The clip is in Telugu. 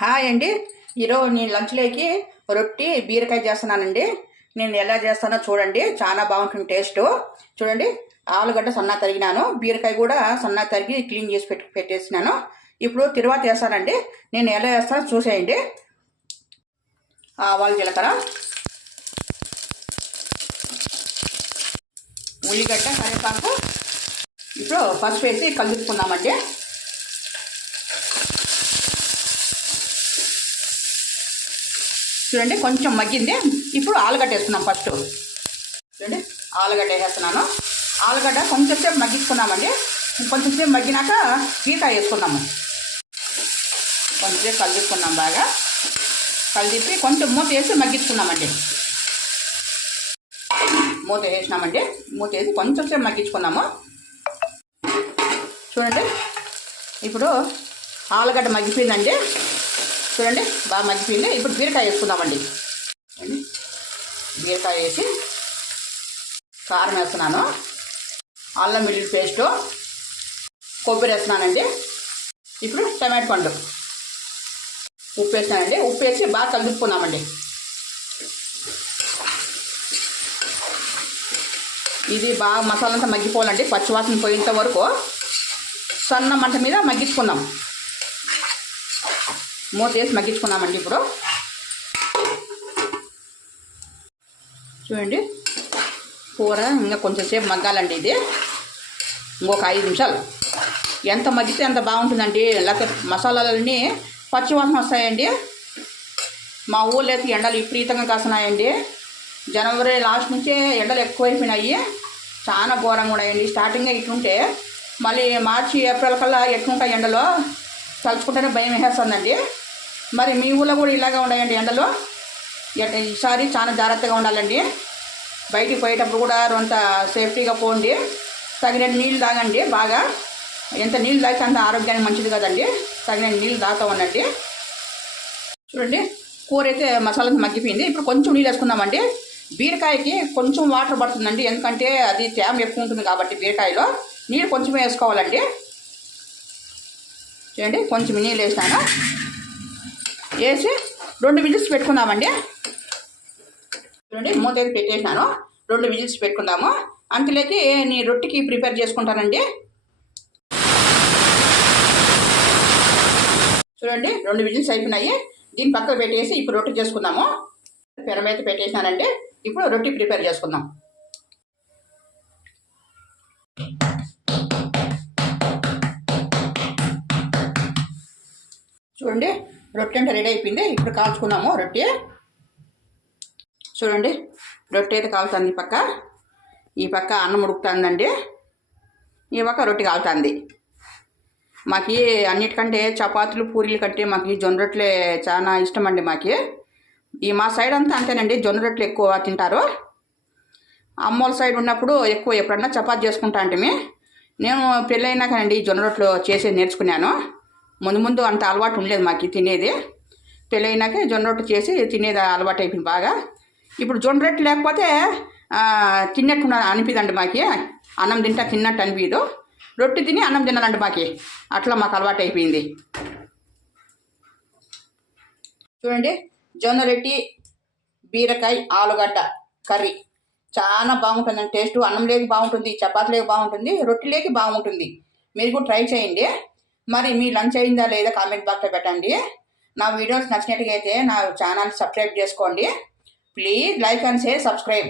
హాయ్ అండి. ఈరోజు నేను లంచ్లోకి రొట్టి బీరకాయ చేస్తున్నానండి. నేను ఎలా చేస్తానో చూడండి, చాలా బాగుంటుంది టేస్ట్. చూడండి, ఆలుగడ్డ సన్నా తరిగినాను, బీరకాయ కూడా సన్నా తరిగి క్లీన్ చేసి పెట్టేసినాను. ఇప్పుడు తిరువాత వేస్తానండి. నేను ఎలా వేస్తానో చూసేయండి. ఆవాలు, జీలకర్ర, ఉల్లిగడ్డ, కరివేపాకు. ఇప్పుడు పసుపు వేసి కలుపుకుందామండి. చూడండి, కొంచెం మగ్గింది. ఇప్పుడు ఆలుగడ్డ వేసుకున్నాం. ఫస్ట్ చూడండి, ఆలుగడ్డ వేసేస్తున్నాను. ఆలుగడ్డ కొంచెంసేపు మగ్గించుకున్నామండి. కొంచెంసేపు మగ్గినాక బీరకాయ వేసుకున్నాము. కొంచెంసేపు కలుపుకున్నాం. బాగా కలిపి కొంచెం మూత వేసి మగ్గించుకున్నామండి. మూత వేసినామండి. మూత వేసి కొంచెంసేపు మగ్గించుకున్నాము. చూడండి, ఇప్పుడు ఆలుగడ్డ మగ్గిపోయిందండి. చూడండి, బాగా మగ్గిపోయింది. ఇప్పుడు బీరకాయ వేసుకుందామండి. బీరకాయ వేసి కారం వేస్తున్నాను, అల్లం వెల్లుల్లి పేస్టు, కొబ్బరి వేస్తున్నానండి. ఇప్పుడు టమాటో పండు, ఉప్పు వేసినానండి. ఉప్పు వేసి బాగా కలుపుకుందామండి. ఇది బాగా మసాలా అంతా మగ్గిపోవాలండి. పచ్చివాసన పోయేంత వరకు సన్న మంట మీద మగ్గించుకుందాం. మూత వేసి మగ్గించుకున్నామండి. ఇప్పుడు చూడండి, కూర ఇంకా కొంచెంసేపు మగ్గాలండి. ఇది ఇంకొక 5 నిమిషాలు. ఎంత మగ్గితే అంత బాగుంటుందండి. లేకపోతే మసాలాలన్నీ పచ్చివాసన వస్తాయండి. మా ఊళ్ళో అయితే ఎండలు విపరీతంగా కాస్తున్నాయండి. జనవరి లాస్ట్ నుంచే ఎండలు ఎక్కువైపోయినాయి. చాలా ఘోరంగా ఉన్నాయండి. స్టార్టింగ్గా ఇట్లుంటే మళ్ళీ మార్చి, ఏప్రిల్ కల్లా ఎట్లుంటాయి ఎండలో తలుచుకుంటేనే భయం వేసేస్తుందండి. మరి మీ ఊళ్ళో కూడా ఇలాగే ఉన్నాయండి ఎండలు. ఈసారి చాలా జాగ్రత్తగా ఉండాలండి. బయటికి పోయేటప్పుడు కూడా కొంత సేఫ్టీగా పోండి. తగినట్టు నీళ్ళు తాగండి. బాగా ఎంత నీళ్ళు తాగితే అంత ఆరోగ్యానికి మంచిది కదండి. తగినట్టు నీళ్ళు తాగుతూ ఉండండి. చూడండి, కూర అయితే మసాలా మగ్గిపోయింది. ఇప్పుడు కొంచెం నీళ్ళు వేసుకుందామండి. బీరకాయకి కొంచెం వాటర్ పడుతుందండి, ఎందుకంటే అది తేమ ఎక్కువ ఉంటుంది కాబట్టి బీరకాయలో నీళ్ళు కొంచెమే వేసుకోవాలండి. చూడండి, కొంచెం నీళ్ళు వేసినాను. వేసి 2 విజిల్స్ పెట్టుకుందామండి. చూడండి, మూత అయితే పెట్టేసినాను. 2 విజిల్స్ పెట్టుకుందాము. అంతలోకి నేను రొట్టికి ప్రిపేర్ చేసుకుంటానండి. చూడండి, 2 విజిల్స్ అయిపోయినాయి. దీన్ని పక్కకు పెట్టేసి ఇప్పుడు రొట్టి చేసుకుందాము. పెనం అయితే పెట్టేసినానండి. ఇప్పుడు రొట్టి ప్రిపేర్ చేసుకుందాం. చూడండి, రొట్టె అంటే రెడీ అయిపోయింది. ఇప్పుడు కాల్చుకున్నాము రొట్టె. చూడండి, రొట్టె అయితే కాలుతుంది. ఈ పక్క అన్నం ఉడుకుతుందండి. ఈ పక్క రొట్టె కాలుతుంది. మాకు అన్నిటికంటే చపాతీలు, పూరీలు కంటే మాకు జొన్న రొట్టెలే చాలా ఇష్టం అండి. మా సైడ్ అంతా అంతేనండి, జొన్న రొట్టెలు ఎక్కువ తింటారు. అమ్మోళ్ళ సైడ్ ఉన్నప్పుడు ఎక్కువ ఎప్పుడన్నా చపాతీ చేసుకుంటా అంటే నేను పెళ్ళైనాకనండి జొన్న రొట్టెలు చేసేది నేర్చుకున్నాను. ముందు అంత అలవాటు ఉండలేదు మాకు తినేది. పెళ్ళైనాకే జొన్న రొట్టె చేసి తినేది అలవాటు అయిపోయింది బాగా. ఇప్పుడు జొన్న రొట్టె లేకపోతే తిన్నట్టు అనిపిదండి మాకు. అన్నం తింటా తిన్నట్టు అనిపించదు. రొట్టె తిని అన్నం తినాలండి మాకు. అట్లా మాకు అలవాటు అయిపోయింది. చూడండి, జొన్న రొట్టె, బీరకాయ, ఆలుగడ్డ కర్రీ చాలా బాగుంటుందండి. టేస్ట్ అన్నంలోకి బాగుంటుంది, చపాతీలోకి బాగుంటుంది, రొట్టెలోకి బాగుంటుంది. మీరు కూడా ట్రై చేయండి. మరి మీ లంచ్ అయిందా లేదా కామెంట్ బాక్స్లో పెట్టండి. నా వీడియోస్ నచ్చినట్టుగా అయితే నా ఛానల్ సబ్స్క్రైబ్ చేసుకోండి. Please like and share, subscribe.